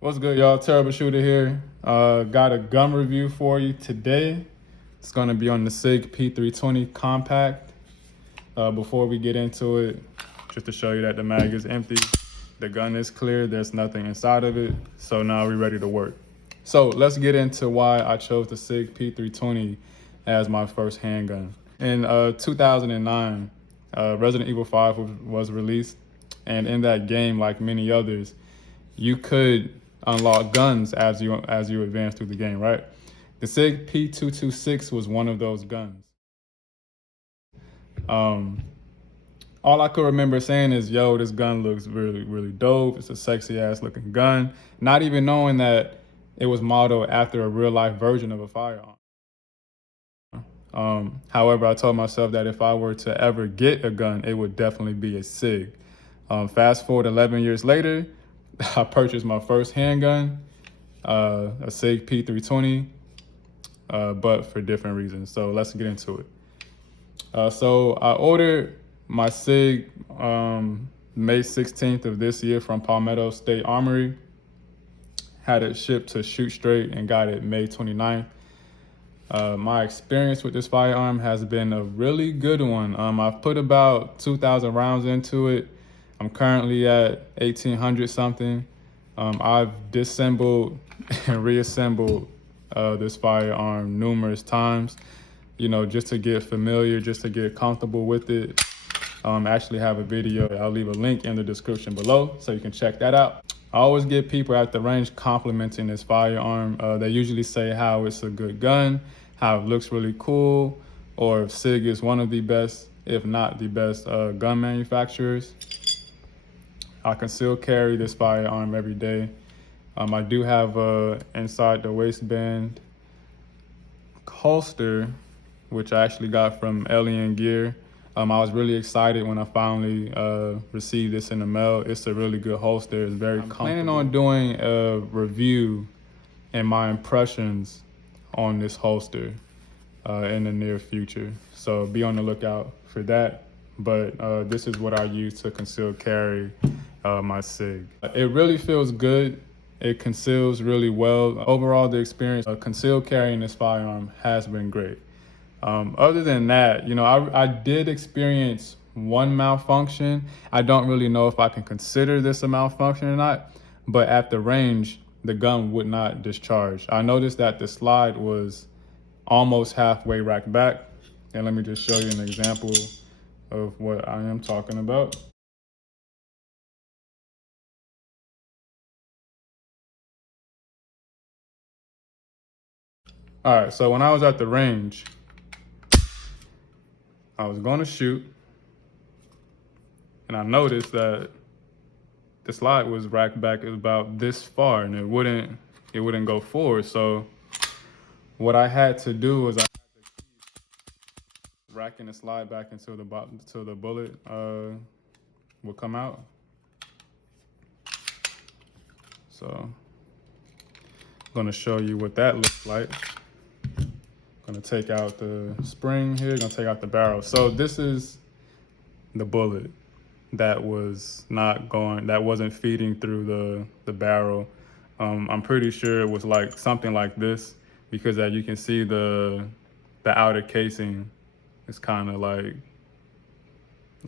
What's good, y'all? Terrible Shooter here. Got a gun review for you today. It's gonna be on the Sig P320 compact. Before we get into it, just to show you that the mag is empty, the gun is clear, there's nothing inside of it. So now we're ready to work. So let's get into why I chose the Sig P320 as my first handgun. In 2009, Resident Evil 5 was released, and in that game, like many others, you could unlock guns as you advance through the game, right? The Sig P226 was one of those guns. All I could remember saying is, yo, this gun looks really, really dope. It's a sexy ass looking gun. Not even knowing that it was modeled after a real life version of a firearm. However, I told myself that if I were to ever get a gun, it would definitely be a Sig. Fast forward 11 years later, I purchased my first handgun, a Sig P320, but for different reasons. So let's get into it. So I ordered my Sig May 16th of this year from Palmetto State Armory. Had it shipped to Shoot Straight and got it May 29th. My experience with this firearm has been a really good one. I've put about 2,000 rounds into it. I'm currently at 1,800 something. I've disassembled and reassembled this firearm numerous times, just to get familiar, just to get comfortable with it. I actually have a video. I'll leave a link in the description below so you can check that out. I always get people at the range complimenting this firearm. They usually say how it's a good gun, how it looks really cool, or if Sig is one of the best, if not the best, gun manufacturers. I conceal carry this firearm every day. I do have a inside the waistband holster, which I actually got from Alien Gear. I was really excited when I finally received this in the mail. It's a really good holster. It's very comfortable. I'm planning on doing a review and my impressions on this holster in the near future. So be on the lookout for that. But this is what I use to conceal carry my Sig. It really feels good. It conceals really well. Overall, the experience of concealed carrying this firearm has been great. Other than that, I did experience one malfunction. I don't really know if I can consider this a malfunction or not, but at the range, the gun would not discharge. I noticed that the slide was almost halfway racked back. And let me just show you an example of what I am talking about. All right, so when I was at the range, I was going to shoot, and I noticed that the slide was racked back about this far, and it wouldn't go forward. So what I had to do was I had to keep racking the slide back until the bullet would come out. So I'm gonna show you what that looks like. Gonna take out the spring here, gonna take out the barrel. So this is the bullet that wasn't feeding through the barrel. I'm pretty sure it was like something like this, because as you can see, the outer casing is kind of like,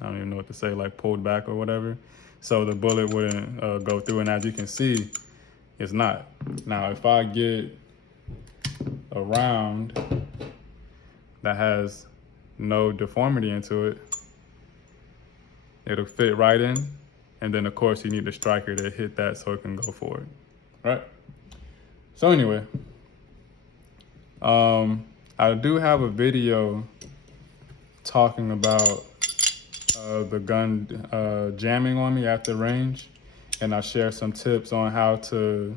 I don't even know what to say, like pulled back or whatever. So the bullet wouldn't go through, and as you can see, it's not. Now, if I get a round that has no deformity into it, it'll fit right in. And then of course you need the striker to hit that so it can go forward, right? So anyway, I do have a video talking about the gun jamming on me at the range. And I share some tips on how to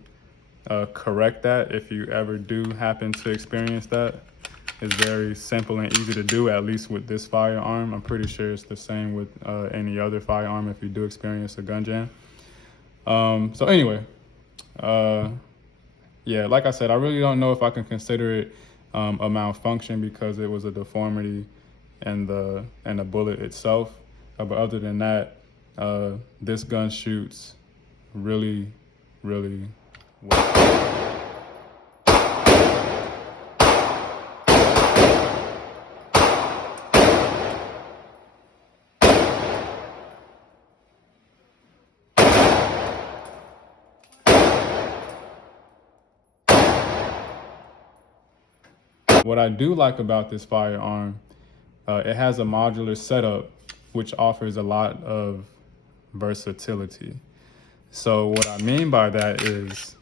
correct that if you ever do happen to experience that. It's very simple and easy to do, at least with this firearm. I'm pretty sure it's the same with any other firearm if you do experience a gun jam. So anyway, yeah, like I said, I really don't know if I can consider it a malfunction because it was a deformity in the bullet itself. But other than that, this gun shoots really, really What I do like about this firearm, it has a modular setup, which offers a lot of versatility. So what I mean by that is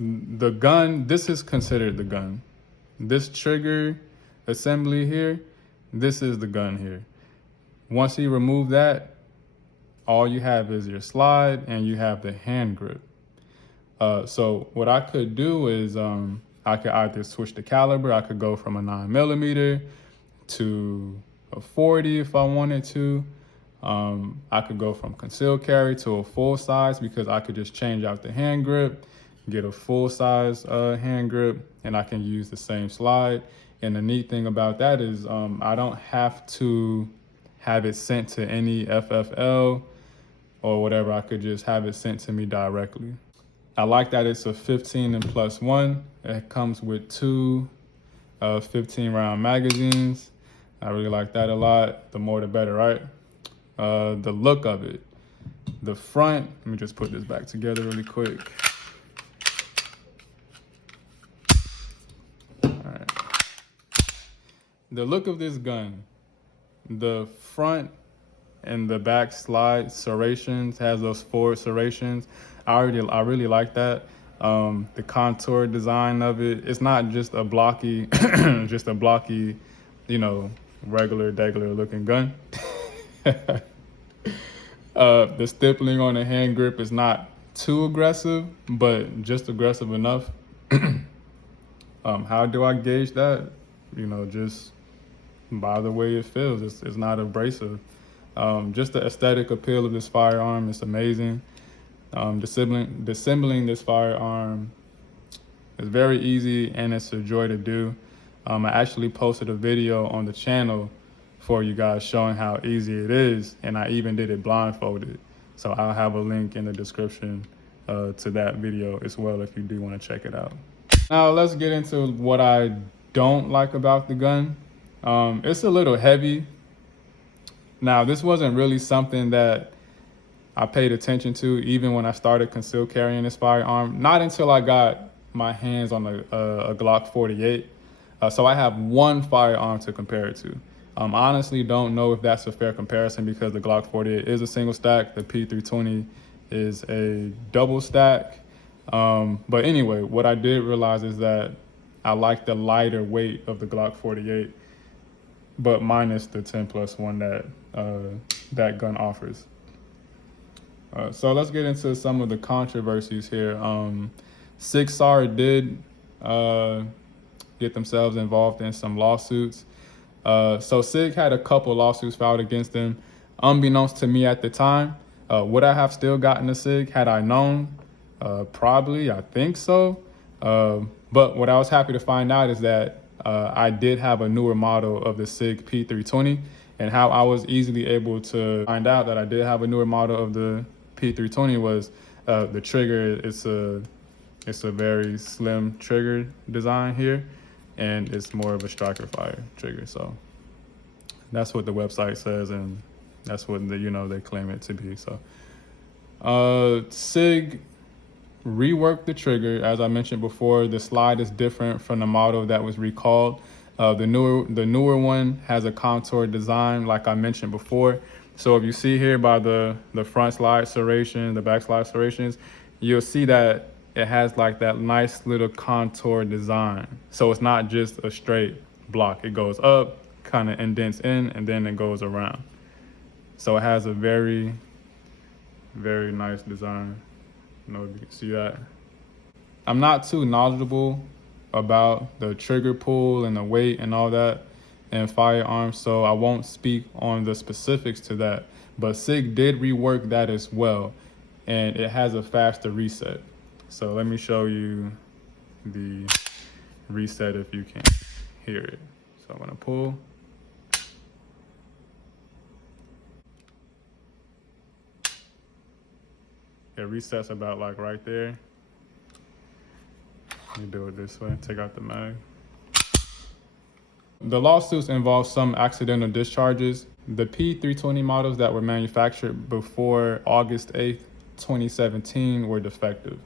the gun, this is considered the gun. This trigger assembly here, this is the gun here. Once you remove that, all you have is your slide and you have the hand grip. So what I could do is I could either switch the caliber. I could go from a 9mm to a 40 if I wanted to. I could go from concealed carry to a full size because I could just change out the hand grip, get a full size hand grip, and I can use the same slide. And the neat thing about that is I don't have to have it sent to any FFL or whatever. I could just have it sent to me directly. I like that it's a 15 and +1. It comes with two 15-round magazines. I really like that a lot. The more the better, right? The look of it. The front, let me just put this back together really quick. All right. The look of this gun, the front and the back slide serrations, has those forward serrations. I really like that. The contour design of it, it's not just a blocky, you know, regular looking gun. The stippling on the hand grip is not too aggressive, but just aggressive enough. How do I gauge that? You know, just by the way it feels. It's not abrasive. Just the aesthetic appeal of this firearm is amazing. Disassembling this firearm is very easy and it's a joy to do. I actually posted a video on the channel for you guys showing how easy it is, and I even did it blindfolded. So I'll have a link in the description to that video as well if you do want to check it out. Now let's get into what I don't like about the gun. It's a little heavy. Now this wasn't really something that I paid attention to even when I started concealed carrying this firearm, not until I got my hands on a Glock 48. So I have one firearm to compare it to. Honestly don't know if that's a fair comparison because the Glock 48 is a single stack. The P320 is a double stack. But anyway, what I did realize is that I like the lighter weight of the Glock 48, but minus the 10+1 that that gun offers. So let's get into some of the controversies here. Sigsauer did get themselves involved in some lawsuits. So Sig had a couple lawsuits filed against them. Unbeknownst to me at the time, would I have still gotten a Sig had I known? Probably, I think so. But what I was happy to find out is that I did have a newer model of the Sig P320, and how I was easily able to find out that I did have a newer model of the P320 was the trigger. It's a very slim trigger design here, and it's more of a striker fire trigger. So that's what the website says, and that's what they claim it to be. So Sig reworked the trigger. As I mentioned before, the slide is different from the model that was recalled. The newer one has a contour design, like I mentioned before. So if you see here by the front slide serration, the back slide serrations, you'll see that it has like that nice little contour design. So it's not just a straight block. It goes up, kind of indents in, and then it goes around. So it has a very, very nice design. I don't know if you can see that. I'm not too knowledgeable about the trigger pull and the weight and all that in firearms, so I won't speak on the specifics to that. But Sig did rework that as well, and it has a faster reset. So let me show you the reset if you can hear it. So I'm gonna pull. It resets about like right there. Let me do it this way, take out the mag. The lawsuits involve some accidental discharges. The P320 models that were manufactured before August 8th, 2017 were defective.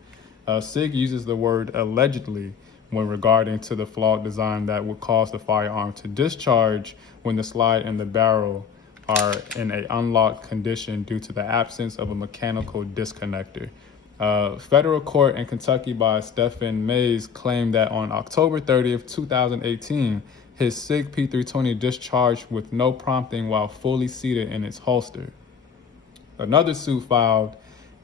Sig uses the word allegedly when regarding to the flawed design that would cause the firearm to discharge when the slide and the barrel are in an unlocked condition due to the absence of a mechanical disconnector. Federal court in Kentucky by Stephen Mays claimed that on October 30th, 2018, his Sig P320 discharged with no prompting while fully seated in its holster. Another suit filed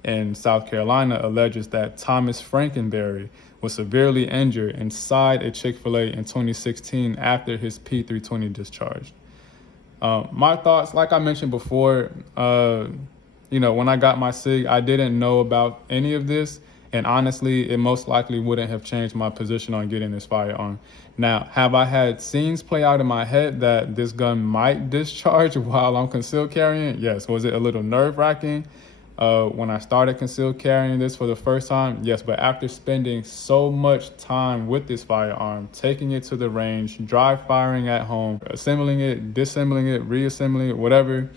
in South Carolina alleges that Thomas Frankenberry was severely injured inside a Chick-fil-A in 2016 after his P320 discharged. My thoughts, like I mentioned before, when I got my Sig, I didn't know about any of this. And honestly, it most likely wouldn't have changed my position on getting this firearm. Now, have I had scenes play out in my head that this gun might discharge while I'm concealed carrying? Yes. Was it a little nerve-wracking when I started concealed carrying this for the first time? Yes, but after spending so much time with this firearm, taking it to the range, dry firing at home, assembling it, disassembling it, reassembling it, whatever,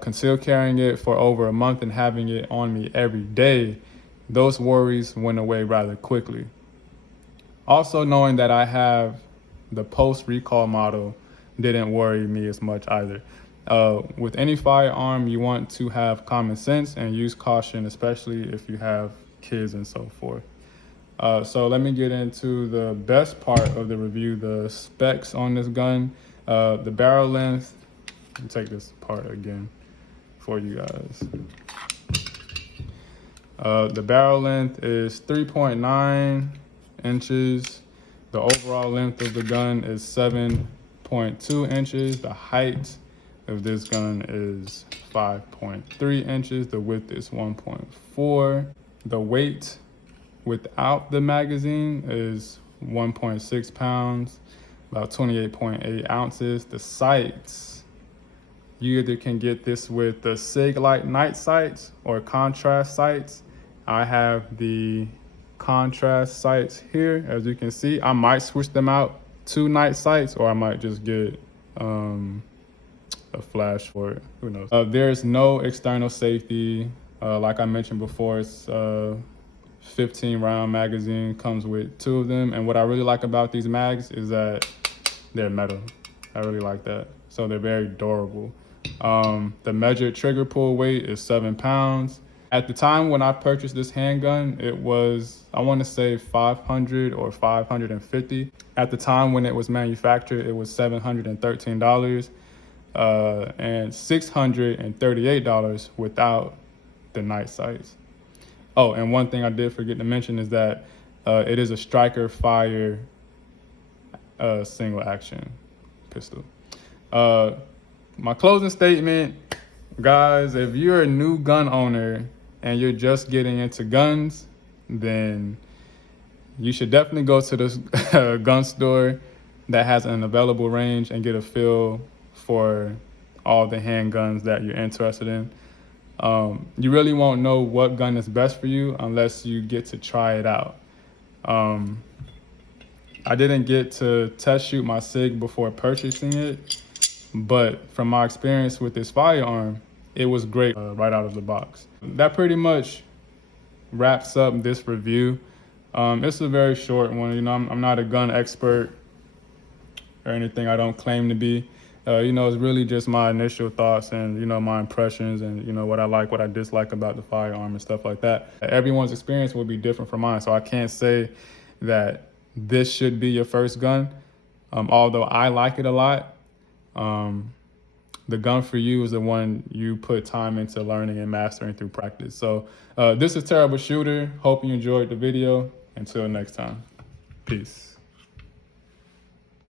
concealed carrying it for over a month and having it on me every day, those worries went away rather quickly. Also, knowing that I have the post-recall model didn't worry me as much either. With any firearm, you want to have common sense and use caution, especially if you have kids and so forth. So let me get into the best part of the review, the specs on this gun. The barrel length, let me take this apart again for you guys. The barrel length is 3.9 inches. The overall length of the gun is 7.2 inches. The height of this gun is 5.3 inches. The width is 1.4. The weight without the magazine is 1.6 pounds, about 28.8 ounces. The sights, you either can get this with the Sig Light night sights or contrast sights. I have the contrast sights here, as you can see. I might switch them out to night sights, or I might just get a flash for it, who knows. There's no external safety. Like I mentioned before, it's 15 round magazine, comes with 2 of them. And what I really like about these mags is that they're metal. I really like that. So they're very durable. The measured trigger pull weight is 7 pounds. At the time when I purchased this handgun, it was, I want to say 500 or 550. At the time when it was manufactured, it was $713 and $638 without the night sights. Oh, and one thing I did forget to mention is that it is a striker fire single action pistol. My closing statement, guys, if you're a new gun owner and you're just getting into guns, then you should definitely go to this gun store that has an available range and get a feel for all the handguns that you're interested in. You really won't know what gun is best for you unless you get to try it out. I didn't get to test shoot my Sig before purchasing it, but from my experience with this firearm, it was great right out of the box. That pretty much wraps up this review. It's a very short one. I'm not a gun expert or anything. I don't claim to be. It's really just my initial thoughts and, my impressions and, what I like, what I dislike about the firearm and stuff like that. Everyone's experience will be different from mine, so I can't say that this should be your first gun. Although I like it a lot. The gun for you is the one you put time into learning and mastering through practice. So this is Terrible Shooter. Hope you enjoyed the video. Until next time, peace.